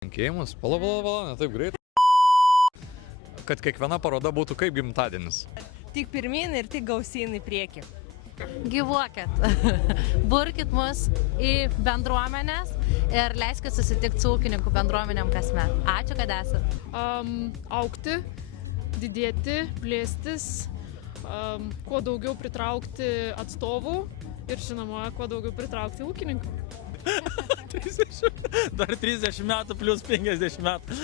Linkėjimus, ne taip greit. Kad kiekviena paroda būtų kaip gimtadienis. Tik pirmin ir tik gausyn į priekį. Gyvuokit, burkit mus į bendruomenės ir leiskit susitikti su ūkininkų bendruomenėm kasmet. Ačiū, kad esat. Augti, didėti, plėstis, kuo daugiau pritraukti atstovų ir, žinoma, kuo daugiau pritraukti ūkininkų. 30, dar 30 metų plus 50 metų.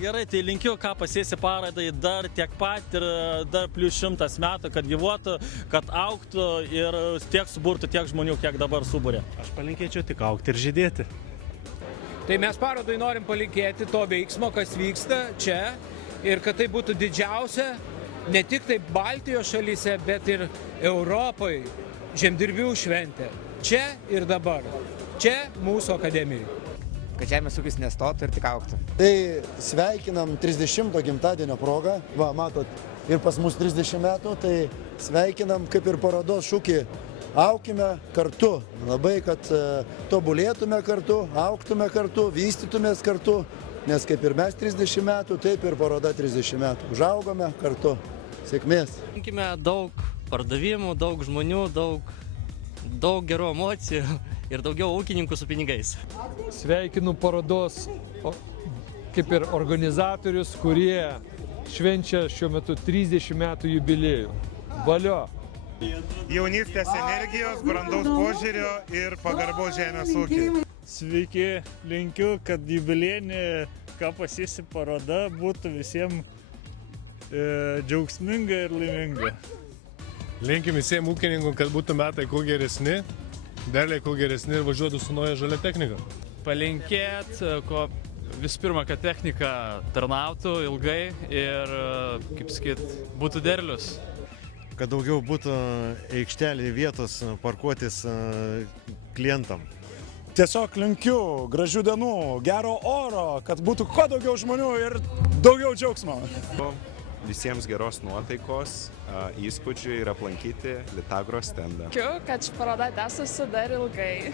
Gerai, tai linkiu, ką pasėsi parodai dar tiek pat ir dar plus 100 metų, kad gyvuotų, kad augtų ir tiek suburtų tiek žmonių, kiek dabar suburė. Aš palinkėčiau tik augti ir žydėti. Tai mes parodai norim palinkėti to veiksmo, kas vyksta čia ir kad tai būtų didžiausia ne tik tai Baltijos šalyse, bet ir Europoje žemdirbių šventė. Čia ir dabar. Čia mūsų akademijai. Kad žemės ūkis nestotų ir tik augtų. Tai sveikinam 30 gimtadienio progą. Va, matot, ir pas mus 30 metų, tai sveikinam kaip ir parodos šūkį aukime kartu. Labai, kad tobulėtume kartu, augtume kartu, vystytumės kartu. Nes kaip ir mes 30 metų, taip ir paroda 30 metų. Užaugome kartu. Sėkmės. Linkime daug pardavimų, daug žmonių, daug gerų emocijų ir daugiau ūkininkų su pinigais. Sveikinu parodos kaip ir organizatorius, kurie švenčia šiuo metu 30 metų jubiliejų. Valio! Jaunystės energijos, brandaus požiūrio ir pagarbos žemės ūkiui. Sveiki, linkiu, kad jubiliejinė ką pasėsi paroda būtų visiems džiaugsminga ir laiminga. Linkim visiems ūkininkų, kad būtų metai kuo geresni, derliai kuo geresni ir važiuotų su nauja žalia technika. Palinkėt, visų pirma, kad technika tarnautų ilgai ir, kaip sakyt, būtų derlius. Kad daugiau būtų aikštelėje vietos parkuotis klientam. Tiesiog linkiu gražių dienų, gero oro, kad būtų kuo daugiau žmonių ir daugiau džiaugsmo. Visiems geros nuotaikos, įspūdžių ir aplankyti Litagro stendą. Tikiu, kad ši paroda tęsiasi dar ilgai.